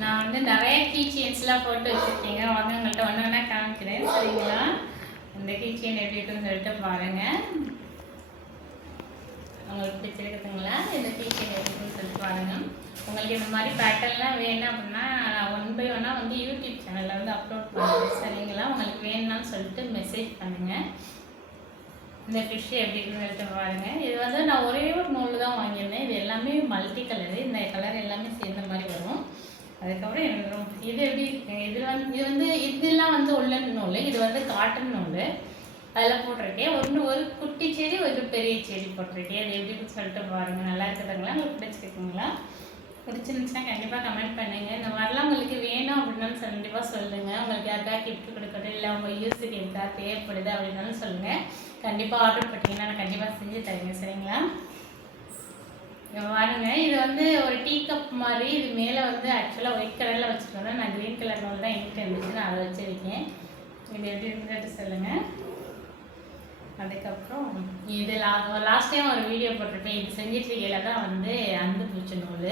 நான் வந்து நிறைய கீ செயின்ஸ்லாம் போட்டு வச்சுருக்கீங்க. வாங்க உங்கள்கிட்ட ஒன்று ஒன்றா காமிக்கிறேன், சரிங்களா? இந்த கீ செயின் எப்படி இருக்குன்னு சொல்லிட்டு பாருங்கள். உங்களுக்கு பிடிச்சிருக்குதுங்களா? இந்த கீ செயின் எப்படி இருக்குன்னு சொல்லிட்டு பாருங்கள். உங்களுக்கு இந்த மாதிரி பேட்டர்ன்லாம் வேணும் அப்படின்னா ஒன் பை ஒன்னாக வந்து யூடியூப் சேனலில் வந்து அப்லோட் பண்ணுறேன், சரிங்களா? உங்களுக்கு வேணும்னான்னு சொல்லிட்டு மெசேஜ் பண்ணுங்கள். இந்த ஃபிஷ் எப்படி இருக்குன்னு சொல்லிட்டு பாருங்கள். இது வந்து நான் ஒரே ஒரு நூல் தான் வாங்கியிருந்தேன். இது எல்லாமே மல்டி கலரு. இந்த கலர் எல்லாமே சேர்ந்த மாதிரி வரும். அதுக்கப்புறம் எனக்கு இது எப்படி இருக்குங்க, இதெல்லாம் வந்து உள்ளன் நூல், இது வந்து காட்டன் நூல். அதில் போட்டிருக்கேன். ஒரு குட்டி செடி, ஒரு பெரிய செடி போட்டிருக்கேன். அது எப்படின்னு சொல்லிட்டு பாருங்கள். நல்லா இருக்குதுங்களா? உங்களுக்கு பிடிச்சிருக்குங்களா? பிடிச்சிருந்துச்சுன்னா கண்டிப்பாக கமெண்ட் பண்ணுங்கள். இந்த மாதிரிலாம் உங்களுக்கு வேணும் அப்படின்னாலும் கண்டிப்பாக சொல்லுங்கள். உங்களுக்கு யாருக்காக கிஃப்ட் கொடுக்கணும், இல்லை உங்கள் யூஸுக்கு எதுக்காக தேவைப்படுது அப்படின்னாலும் சொல்லுங்கள். கண்டிப்பாக ஆர்டர் பண்ணிங்கன்னா நான் கண்டிப்பாக செஞ்சு தருவேன், சரிங்களா? பாருங்க, இது வந்து ஒரு டீ கப் மாதிரி. இது மேலே வந்து ஆக்சுவலாக ஒயிட் கலரில் வச்சுருக்கோம். நான் க்ரீன் கலர் நூல் தான் எங்கிட்ட இருந்துச்சு, நான் அதை வச்சுருக்கேன். இது எப்படி இருந்துட்டு சொல்லுங்கள். அதுக்கப்புறம் இது லாஸ்ட் டைம் ஒரு வீடியோ போட்டிருப்பேன். இது செஞ்சிட்ருக்கையில் தான் வந்து அந்து பூச்சி நூல்.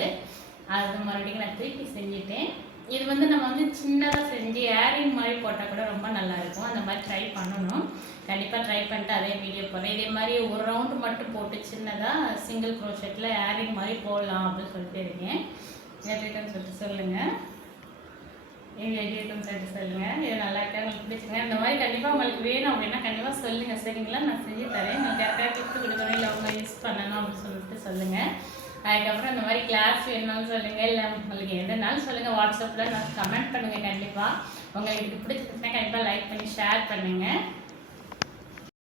அது மறுபடியும் நான் திருப்பி செஞ்சுட்டேன். இது வந்து நம்ம வந்து சின்னதாக செஞ்சு ஏரிங் மாதிரி போட்டால் கூட ரொம்ப நல்லாயிருக்கும். அந்த மாதிரி ட்ரை பண்ணணும். கண்டிப்பாக ட்ரை பண்ணிட்டு அதே வீடியோ போடுறேன். இதே மாதிரி ஒரு ரவுண்டு மட்டும் போட்டு சின்னதாக சிங்கிள் க்ரோஷெட்டில் ஏரிங் மாதிரி போடலாம் அப்படின்னு சொல்லிட்டு இருக்கேன். எப்படின்னு சொல்லிட்டு சொல்லுங்கள். இது எப்படி இருக்குன்னு சொல்லிட்டு சொல்லுங்கள். இது நல்லா இருக்கா, உங்களுக்கு பிடிச்சிங்க. இந்த மாதிரி கண்டிப்பாக உங்களுக்கு வேணும் அப்படின்னா கண்டிப்பாக சொல்லுங்கள், சரிங்களா? நான் செஞ்சு தரேன். உங்களுக்கு யாருக்காக கிஃப்ட் கொடுக்கணும், இல்லை அவங்க யூஸ் பண்ணணும் அப்படின்னு சொல்லிட்டு சொல்லுங்கள். அதுக்கப்புறம் இந்த மாதிரி கிளாஸ் வேணும்னு சொல்லுங்கள், இல்லை உங்களுக்கு எதுனாலும் சொல்லுங்கள். வாட்ஸ்அப்பில் நான் கமெண்ட் பண்ணுங்கள். கண்டிப்பாக உங்களுக்கு இது பிடிச்சிருந்துச்சுன்னா கண்டிப்பாக லைக் பண்ணி ஷேர் பண்ணுங்கள்.